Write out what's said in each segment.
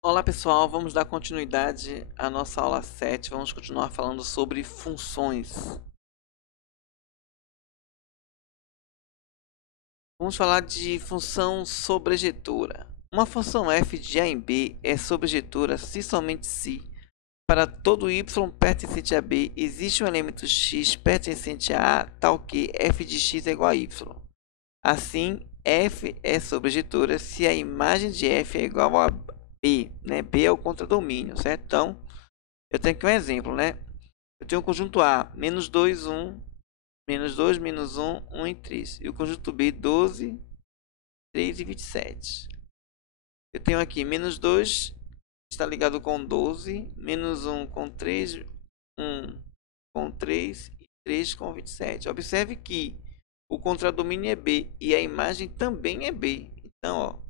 Olá pessoal, vamos dar continuidade à nossa aula 7. Vamos continuar falando sobre funções. Vamos falar de função sobrejetura. Uma função f de a em b é sobrejetura se somente se, para todo y pertencente a b, existe um elemento x pertencente a tal que f de x é igual a y. Assim, f é sobrejetura se a imagem de f é igual a b, né? B é o contradomínio, certo? Então, eu tenho aqui um exemplo, né? Eu tenho o conjunto A, menos 2, 1, menos 2, menos 1, 1 e 3. E o conjunto B, 12, 3 e 27. Eu tenho aqui menos 2, está ligado com 12, menos 1 com 3, 1 com 3 e 3 com 27. Observe que o contradomínio é B e a imagem também é B. Então, ó,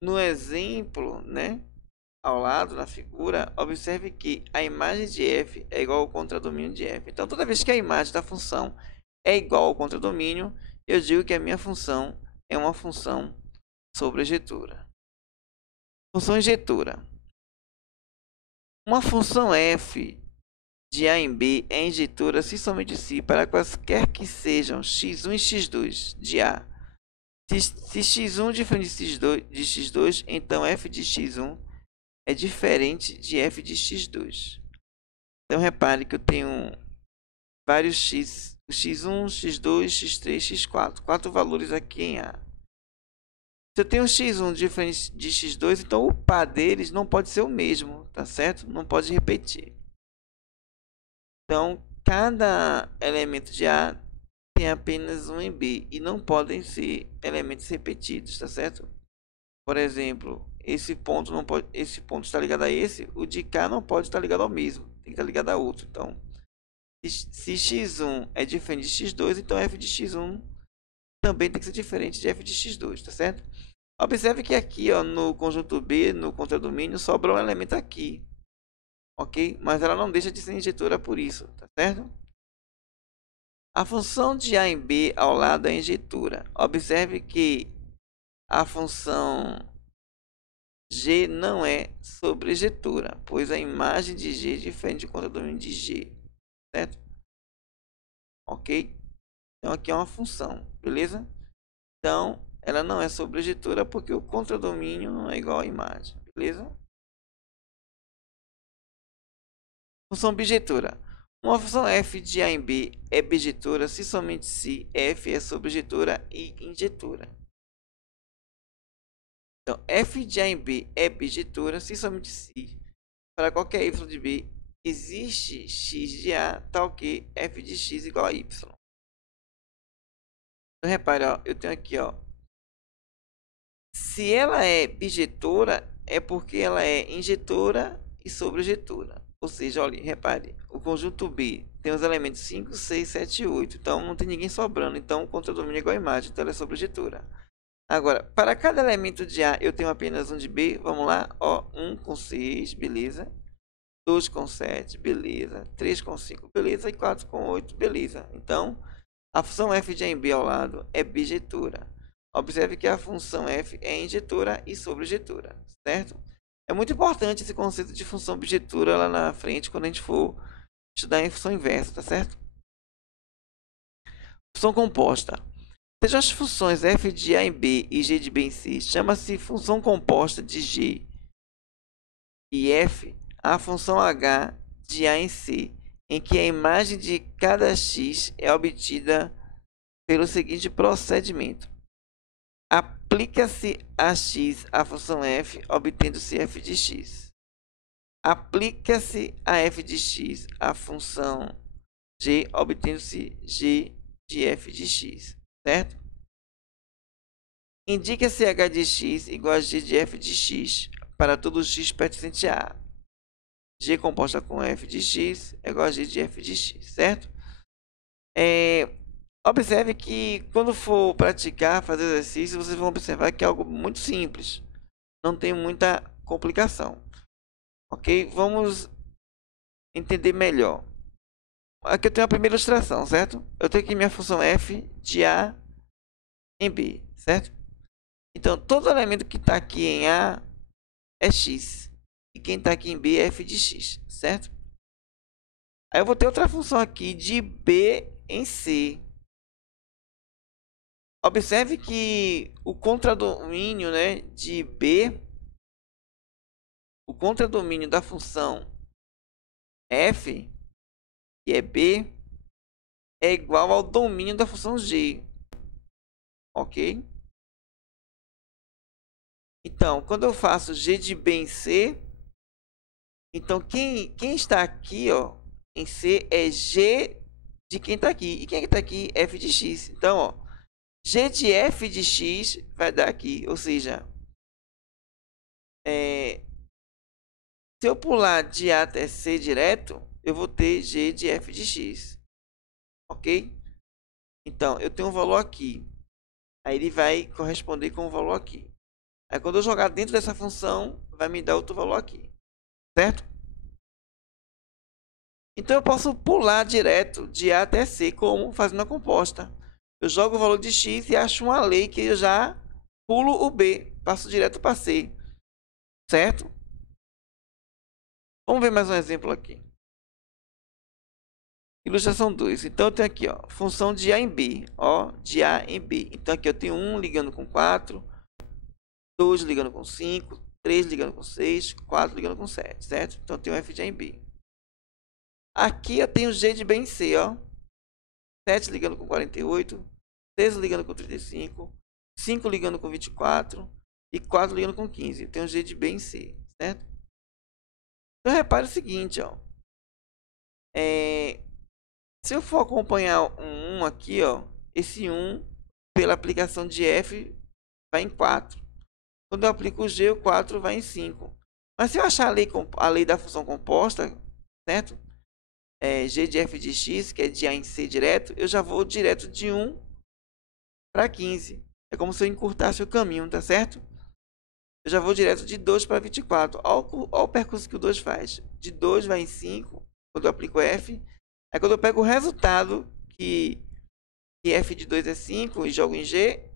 no exemplo, né, ao lado na figura, observe que a imagem de f é igual ao contradomínio de f. Então, toda vez que a imagem da função é igual ao contradomínio, eu digo que a minha função é uma função sobrejetura. Função injetura. Uma função f de a em b é injetora se somente se para quaisquer que sejam x1 e x2 de a. Se x1 diferente de x2, então f de x1 é diferente de f de x2. Então, repare que eu tenho vários x, x1, x2, x3, x4. Quatro valores aqui em A. Se eu tenho x1 diferente de x2, então o par deles não pode ser o mesmo, tá certo? Não pode repetir. Então, cada elemento de A tem apenas um em B e não podem ser elementos repetidos, tá certo? Por exemplo, esse ponto não pode, esse ponto está ligado a esse, o de cá não pode estar ligado ao mesmo, tem que estar ligado a outro. Então, se x1 é diferente de x2, então f de x1 também tem que ser diferente de f de x2, tá certo? Observe que aqui, ó, no conjunto B, no contradomínio, sobra um elemento aqui, ok? Mas ela não deixa de ser injetora por isso, tá certo? A função de a em b ao lado é injetora. Observe que a função g não é sobrejetora, pois a imagem de g é diferente do contradomínio de g, certo? Ok? Então aqui é uma função, beleza? Então, ela não é sobrejetora porque o contradomínio não é igual à imagem, beleza? Função bijetora. Uma função f de a em b é bijetora se somente se f é sobrejetora e injetora. Então, f de a em b é bijetora se somente se, para qualquer y de b, existe x de a tal que f de x igual a y. Então, repare, ó, eu tenho aqui, ó, se ela é bijetora, é porque ela é injetora e sobrejetora. Ou seja, olha, repare, o conjunto B tem os elementos 5, 6, 7 e 8. Então, não tem ninguém sobrando. Então, o contradomínio é igual a imagem. Então, ela é sobrejetora. Agora, para cada elemento de A, eu tenho apenas um de B. Vamos lá. Ó, 1 com 6, beleza. 2 com 7, beleza. 3 com 5, beleza. E 4 com 8, beleza. Então, a função f de A em B ao lado é bijetora. Observe que a função f é injetora e sobrejetora, certo? É muito importante esse conceito de função bijetora lá na frente, quando a gente for estudar em função inversa, tá certo? Função composta. Sejam as funções f de a em b e g de b em c, chama-se função composta de g e f a função h de a em c, em que a imagem de cada x é obtida pelo seguinte procedimento. Aplica-se a x a função f, obtendo-se f de x. Aplica-se a f de x a função g, obtendo-se g de f de x, certo? Indica-se h de x igual a g de f de x para todo x pertencente a A. G composta com f de x é igual a g de f de x, certo? Observe que quando for praticar, fazer exercício, vocês vão observar que é algo muito simples. Não tem muita complicação. Ok? Vamos entender melhor. Aqui eu tenho a primeira ilustração, certo? Eu tenho aqui minha função f de a em b, certo? Então, todo elemento que está aqui em A é x. E quem está aqui em B é f de x, certo? Aí eu vou ter outra função aqui de B em C. Observe que o contradomínio, né, de B, o contradomínio da função f, que é B, é igual ao domínio da função g. Ok? Então, quando eu faço g de B em C, então quem está aqui, ó, em C é g de quem está aqui. E quem está aqui? F de x. Então, ó, g de f de x vai dar aqui. Ou seja, se eu pular de A até C direto, eu vou ter g de f de x. Ok? Então, eu tenho um valor aqui. Aí ele vai corresponder com o valor aqui. Aí quando eu jogar dentro dessa função, vai me dar outro valor aqui. Certo? Então eu posso pular direto de A até C, como fazendo a composta. Eu jogo o valor de x e acho uma lei que eu já pulo o B, passo direto para C. Certo? Vamos ver mais um exemplo aqui. Ilustração 2. Então eu tenho aqui, ó, função de A em B, ó, de A em B. Então aqui eu tenho 1 ligando com 4, 2 ligando com 5, 3 ligando com 6, 4 ligando com 7, certo? Então eu tenho f de A em B. Aqui eu tenho g de B em C, ó. 7 ligando com 48, 6 ligando com 35, 5 ligando com 24 e 4 ligando com 15. Eu tenho g de B em C, certo? Então repare o seguinte, ó. Se eu for acompanhar um 1 aqui, ó, esse 1 pela aplicação de f vai em 4. Quando eu aplico o g, o 4 vai em 5. Mas se eu achar a lei da função composta, certo? G de f de x, que é de A em C direto, eu já vou direto de 1 para 15. É como se eu encurtasse o caminho, tá certo? Eu já vou direto de 2 para 24. Olha o percurso que o 2 faz. De 2 vai em 5, quando eu aplico f. Aí quando eu pego o resultado, que f de 2 é 5, e jogo em g,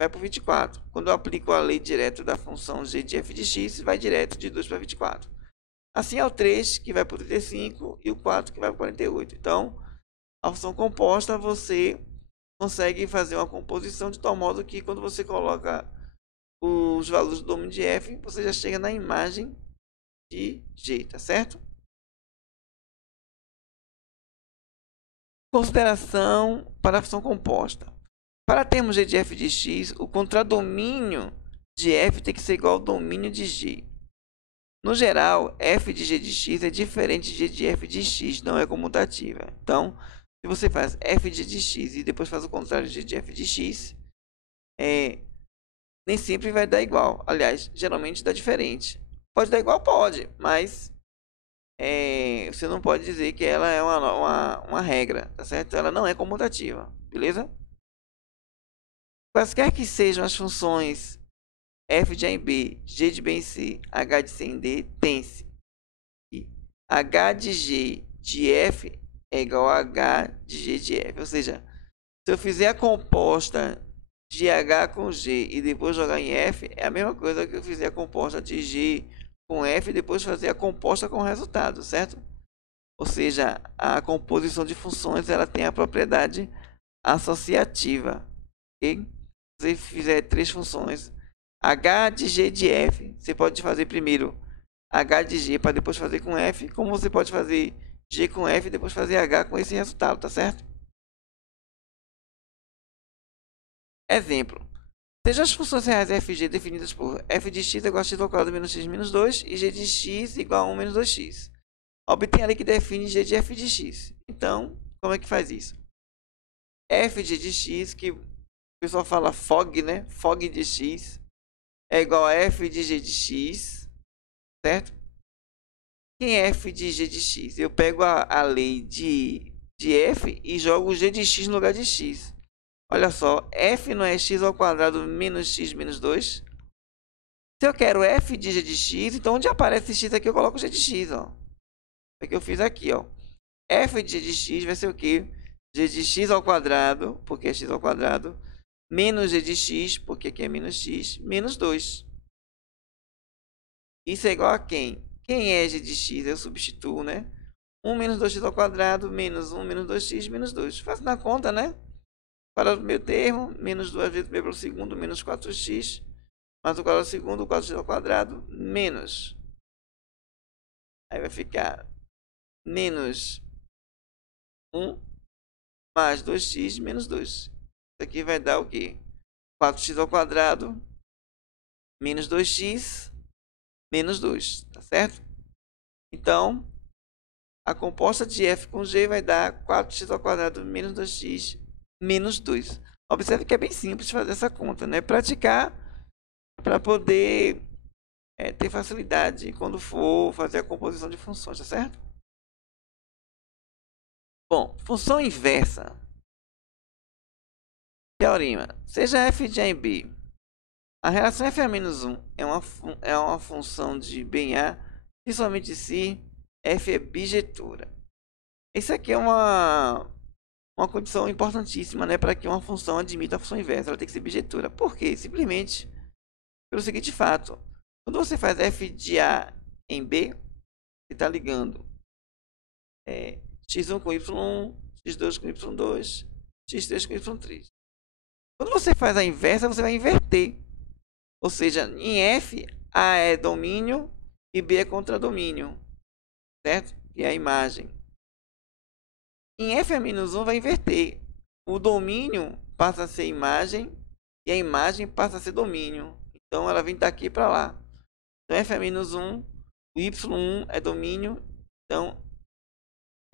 vai para 24. Quando eu aplico a lei direto da função g de f de x, vai direto de 2 para 24. Assim é o 3, que vai para o 35, e o 4, que vai para 48. Então, a função composta, você consegue fazer uma composição de tal modo que quando você coloca os valores do domínio de f, você já chega na imagem de g, tá certo? Consideração para a função composta. Para termos g de f de x, o contradomínio de f tem que ser igual ao domínio de g. No geral, f de g de x é diferente de g de f de x, não é comutativa. Então, se você faz f de g de x e depois faz o contrário de g de f de x, nem sempre vai dar igual. Aliás, geralmente dá diferente. Pode dar igual? Pode, mas você não pode dizer que ela é uma regra, tá certo? Ela não é comutativa, beleza? Quaisquer que sejam as funções f de A em B, g de B em C, h de C em D, tem-se que h de G de F é igual a h de G de F. Ou seja, se eu fizer a composta de H com G e depois jogar em F, é a mesma coisa que eu fizer a composta de G com F e depois fazer a composta com o resultado, certo? Ou seja, a composição de funções ela tem a propriedade associativa. Okay? Se você fizer três funções, H de G de F, você pode fazer primeiro H de G para depois fazer com F, como você pode fazer G com F e depois fazer H com esse resultado, tá certo? Exemplo. Sejam as funções reais f e g definidas por f de x igual a x ao quadrado menos x menos 2 e g de x igual a 1 menos 2x. Obtenha a lei que define g de f de x. Então, como é que faz isso? F de g de x, que o pessoal fala fog, né? Fog de x é igual a f de g de x, certo? Quem é f de g de x? Eu pego a lei de f e jogo g de x no lugar de x. Olha só, f não é x ao quadrado menos x menos 2? Se eu quero f de g de x, então onde aparece x aqui eu coloco g de x, ó. É o que eu fiz aqui, ó. F de g de x vai ser o quê? G de x ao quadrado, porque é x ao quadrado, menos g de x, porque aqui é menos x, menos 2. Isso é igual a quem? Quem é g de x? Eu substituo, né? 1 menos 2x ao quadrado, menos 1 menos 2x, menos 2. Faço na conta, né? Para o primeiro termo, menos 2 vezes b pelo segundo, menos 4x, mais o quadrado ao segundo, 4x ao quadrado, menos. Aí vai ficar menos 1 mais 2x menos 2. Isso aqui vai dar o quê? 4x ao quadrado menos 2x menos 2, tá certo? Então, a composta de f com g vai dar 4x ao quadrado menos 2x menos 2. Observe que é bem simples fazer essa conta, né? Praticar para poder ter facilidade quando for fazer a composição de funções, tá certo? Bom, função inversa. Teorema. Seja f de a em b. A relação f a menos 1 é uma função de b em a, se somente se f é bijetura. Isso aqui é uma condição importantíssima, né, para que uma função admita a função inversa. Ela tem que ser bijetura. Por quê? Simplesmente pelo seguinte fato. Quando você faz f de a em b, você está ligando x1 com y1, x2 com y2, x3 com y3. Quando você faz a inversa, você vai inverter. Ou seja, em f, a é domínio e b é contradomínio. Certo? E a imagem. Em f a menos 1 vai inverter. O domínio passa a ser imagem e a imagem passa a ser domínio. Então ela vem daqui para lá. Então f a menos 1, o y1 é domínio. Então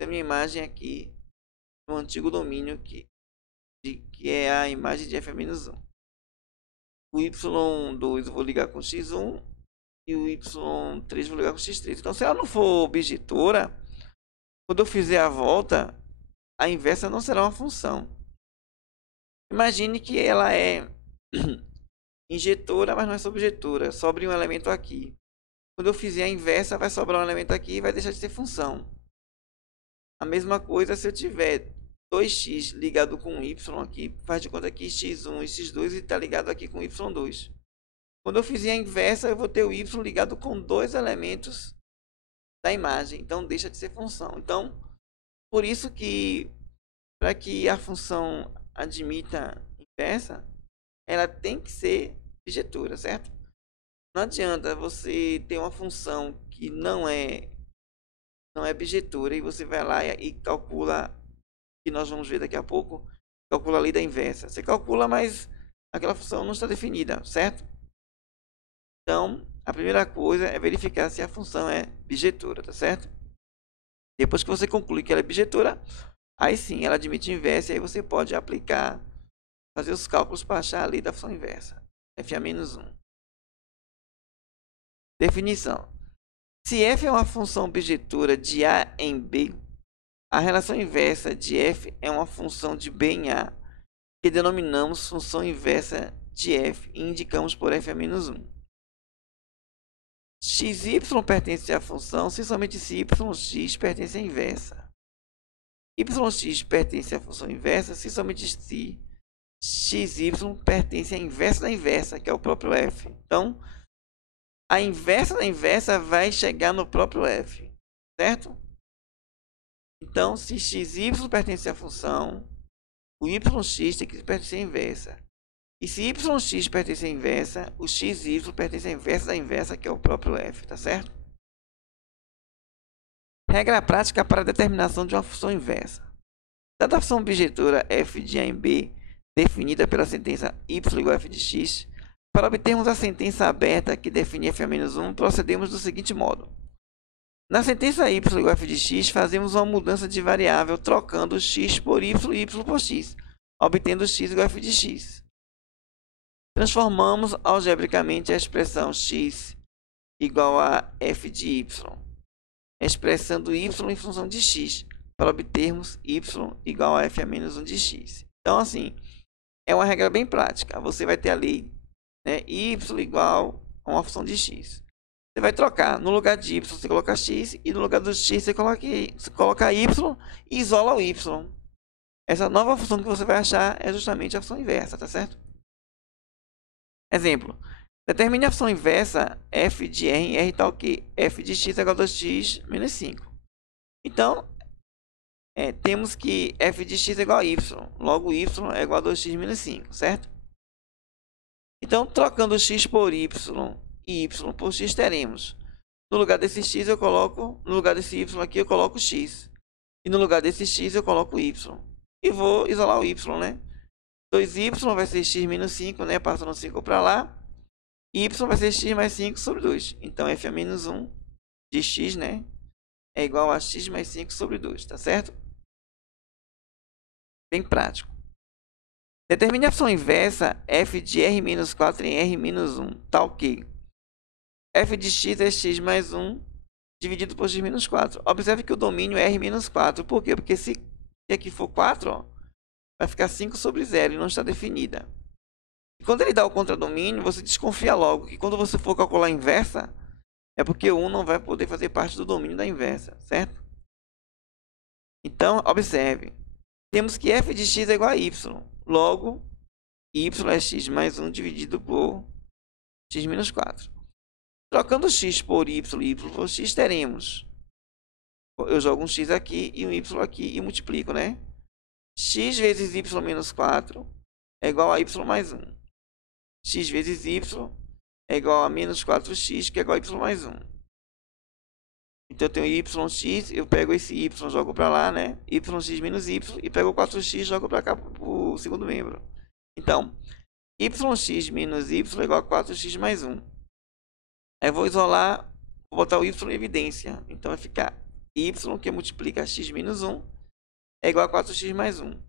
a minha imagem aqui no antigo domínio que é a imagem de f a menos 1. O y2 eu vou ligar com x1 e o y3 eu vou ligar com x3. Então se ela não for bijetora, quando eu fizer a volta, a inversa não será uma função. Imagine que ela é injetora, mas não é subjetora. Sobre um elemento aqui. Quando eu fizer a inversa, vai sobrar um elemento aqui e vai deixar de ser função. A mesma coisa se eu tiver 2x ligado com y aqui. Faz de conta que x1 e x2 está ligado aqui com y2. Quando eu fizer a inversa, eu vou ter o y ligado com dois elementos da imagem. Então deixa de ser função. Então, por isso que para que a função admita inversa, ela tem que ser bijetura, certo? Não adianta você ter uma função que não é bijetura e você vai lá e calcula, que nós vamos ver daqui a pouco, calcula a lei da inversa. Você calcula, mas aquela função não está definida, certo? Então, a primeira coisa é verificar se a função é bijetura, tá certo? Depois que você conclui que ela é bijetura, aí sim ela admite inversa e aí você pode aplicar, fazer os cálculos para achar a lei da função inversa. f a menos 1. Definição. Se f é uma função bijetura de a em b, a relação inversa de f é uma função de b em a, que denominamos função inversa de f e indicamos por f a menos 1. xy pertence à função se somente se yx pertence à inversa. Yx pertence à função inversa se somente se xy pertence à inversa da inversa, que é o próprio f. Então, a inversa da inversa vai chegar no próprio f, certo? Então, se xy pertence à função, o yx tem que pertencer à inversa. E se yx pertence à inversa, o xy pertence à inversa da inversa, que é o próprio f, tá certo? Regra prática para a determinação de uma função inversa. Dada a função bijetura f de a em b, definida pela sentença y igual a f de x, para obtermos a sentença aberta que define f a menos 1, procedemos do seguinte modo. Na sentença y igual a f de x, fazemos uma mudança de variável trocando x por y e y por x, obtendo x igual a f de x. Transformamos algebricamente a expressão x igual a f de y, expressando y em função de x, para obtermos y igual a f a menos 1 de x. Então, assim, é uma regra bem prática. Você vai ter ali, né, y igual a uma função de x. Você vai trocar. No lugar de y, você coloca x, e no lugar do x, você coloca y e isola o y. Essa nova função que você vai achar é justamente a função inversa, tá certo? Exemplo. Determine a função inversa f de r em r tal que f de x é igual a 2x menos 5. Então, temos que f de x é igual a y. Logo, y é igual a 2x menos 5, certo? Então, trocando x por y e y por x, teremos. No lugar desse x, eu coloco... No lugar desse y aqui, eu coloco x. E no lugar desse x, eu coloco y. E vou isolar o y, né? 2y vai ser x menos 5, né? Passando 5 para lá. Y vai ser x mais 5 sobre 2. Então, f a menos 1 de x, né? É igual a x mais 5 sobre 2, tá certo? Bem prático. Determine a função inversa f de r menos 4 em r menos 1, tal que f de x é x mais 1 dividido por x menos 4. Observe que o domínio é r menos 4. Por quê? Porque se aqui for 4, ó, vai ficar 5 sobre 0 e não está definida. E quando ele dá o contradomínio, você desconfia logo que quando você for calcular a inversa, é porque o 1 não vai poder fazer parte do domínio da inversa, certo? Então, observe. Temos que f de x é igual a y. Logo, y é x mais 1 dividido por x menos 4. Trocando x por y e y por x, teremos. Eu jogo um x aqui e um y aqui e multiplico, né? X vezes y menos 4 é igual a y mais 1. X vezes y é igual a menos 4x, que é igual a y mais 1. Então, eu tenho yx, eu pego esse y, jogo para lá, né? Yx menos y, e pego o 4x e jogo para cá, para o segundo membro. Então, yx menos y é igual a 4x mais 1. Aí eu vou isolar, vou botar o y em evidência. Então, vai ficar y, que multiplica x menos 1, é igual a 4x mais 1.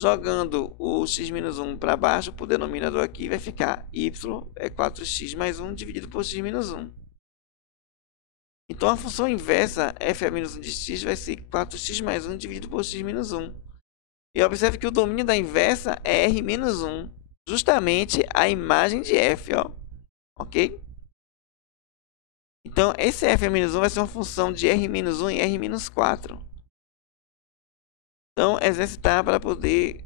Jogando o x menos 1 para baixo, para o denominador aqui, vai ficar y é 4x mais 1 dividido por x menos 1. Então, a função inversa f a menos 1 de x vai ser 4x mais 1 dividido por x menos 1. E observe que o domínio da inversa é r menos 1. Justamente a imagem de f, ó. Ok? Então, esse f a menos 1 vai ser uma função de r menos 1 e r menos 4. Então, exercitar para poder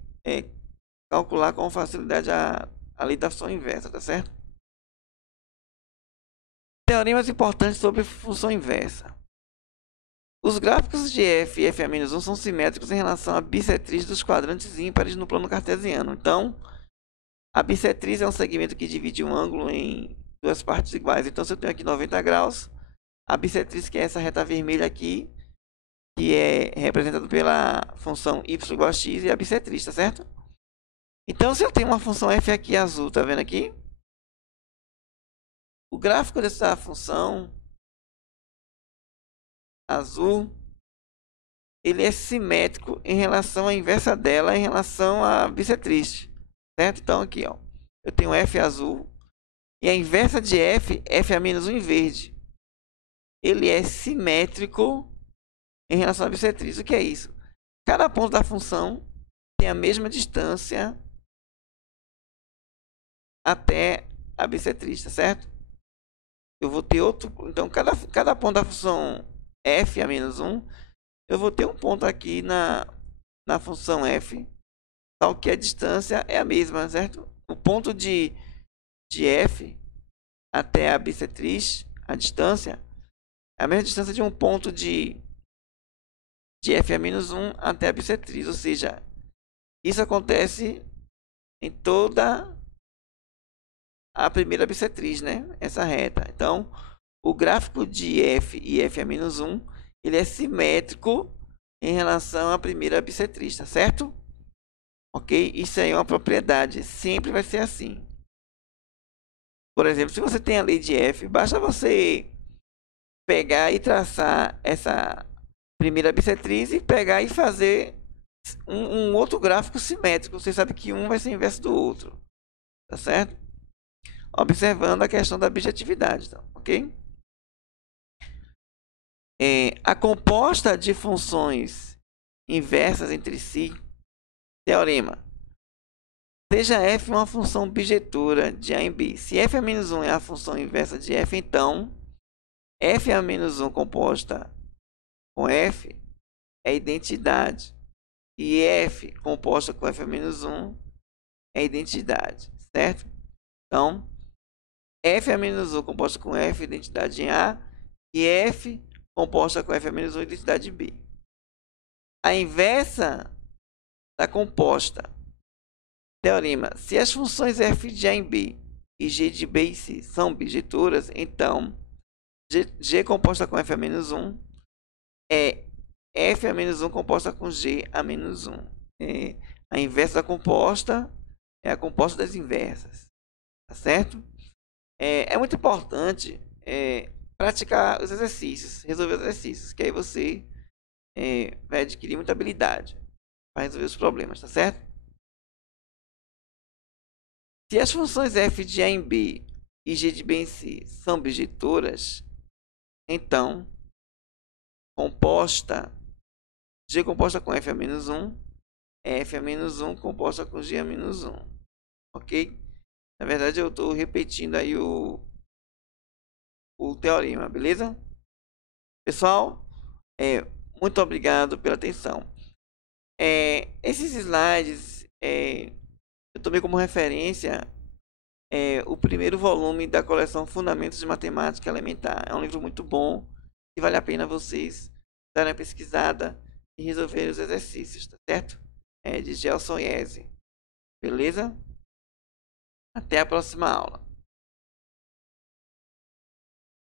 calcular com facilidade a lei da função inversa, tá certo? Teoremas importantes sobre função inversa. Os gráficos de f e f a menos 1 são simétricos em relação à bissetriz dos quadrantes ímpares no plano cartesiano. Então, a bissetriz é um segmento que divide um ângulo em duas partes iguais. Então, se eu tenho aqui 90 graus, a bissetriz, que é essa reta vermelha aqui, que é representada pela função y igual a x, é a bissetriz, tá certo? Então, se eu tenho uma função f aqui azul, tá vendo aqui? O gráfico dessa função azul, ele é simétrico em relação à inversa dela, em relação à bissetriz, certo? Então, aqui, ó, eu tenho f azul e a inversa de f, f a menos 1 em verde. Ele é simétrico em relação à bissetriz. O que é isso? Cada ponto da função tem a mesma distância até a bissetriz, tá certo? Eu vou ter outro... Então, cada ponto da função f a menos 1, eu vou ter um ponto aqui na função f, tal que a distância é a mesma, certo? O ponto de f até a bissetriz, a distância, é a mesma distância de um ponto de f a menos 1 até a bissetriz. Ou seja, isso acontece em toda a primeira bissetriz, né? Essa reta. Então, o gráfico de f e f a menos 1, ele é simétrico em relação à primeira bissetriz, tá certo? Ok? Isso aí é uma propriedade, sempre vai ser assim. Por exemplo, se você tem a lei de f, basta você pegar e traçar essa primeira bissetriz e pegar e fazer um outro gráfico simétrico. Você sabe que um vai ser inverso do outro, tá certo? Observando a questão da bijetividade, então, ok? A composta de funções inversas entre si, teorema. Seja f uma função bijetura de A em B. Se f a menos 1 é a função inversa de f, então f a menos 1 composta com f é identidade. E f composta com f a menos 1 é identidade, certo? Então, F a menos 1 composta com F, identidade em A, e F composta com F a menos 1, identidade em B. A inversa da composta. Teorema: se as funções f de A em B e g de B e C são bijetoras, então g composta com f a menos 1 é f a menos 1 composta com g a menos 1. A inversa da composta é a composta das inversas. Tá certo? É muito importante praticar os exercícios, resolver os exercícios, que aí você vai adquirir muita habilidade para resolver os problemas, tá certo? Se as funções f de A em B e g de B em C são bijetoras, então g composta com f a menos 1 é f a menos 1 composta com g a menos 1. Ok? Na verdade, eu estou repetindo aí o teorema, beleza? Pessoal, muito obrigado pela atenção. Esses slides eu tomei como referência o primeiro volume da coleção Fundamentos de Matemática Elementar. É um livro muito bom e vale a pena vocês darem uma pesquisada e resolverem os exercícios, tá certo? De Gelson Yeze. Beleza? Até a próxima aula.